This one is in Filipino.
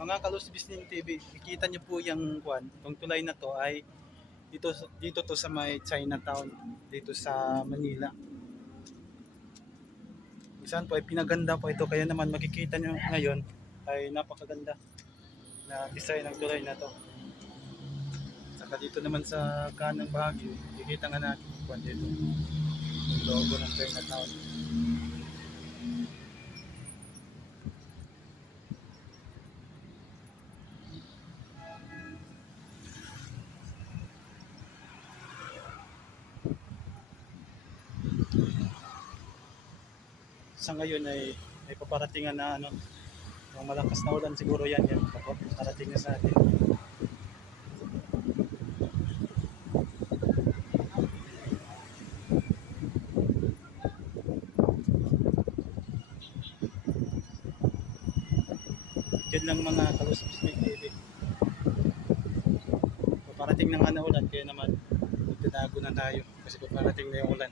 Mga Kalus Business TV, nakikita niyo po yung kwan, itong tulay na to ay dito to sa may Chinatown, dito sa Manila. Minsan po ay pinaganda po ito, kaya naman makikita niyo ngayon ay napakaganda na design ng tulay na to. Saka dito naman sa kanang bahagi, nakikita nga natin kwan dito, yung logo ng Chinatown. Sa ngayon ay may paparatingan na ano, yung malakas na ulan siguro yan parating na sa atin. Yan lang mga Kalus Business TV. Paparating na nga na ulan, kaya naman magtatago na tayo kasi paparating na yung ulan.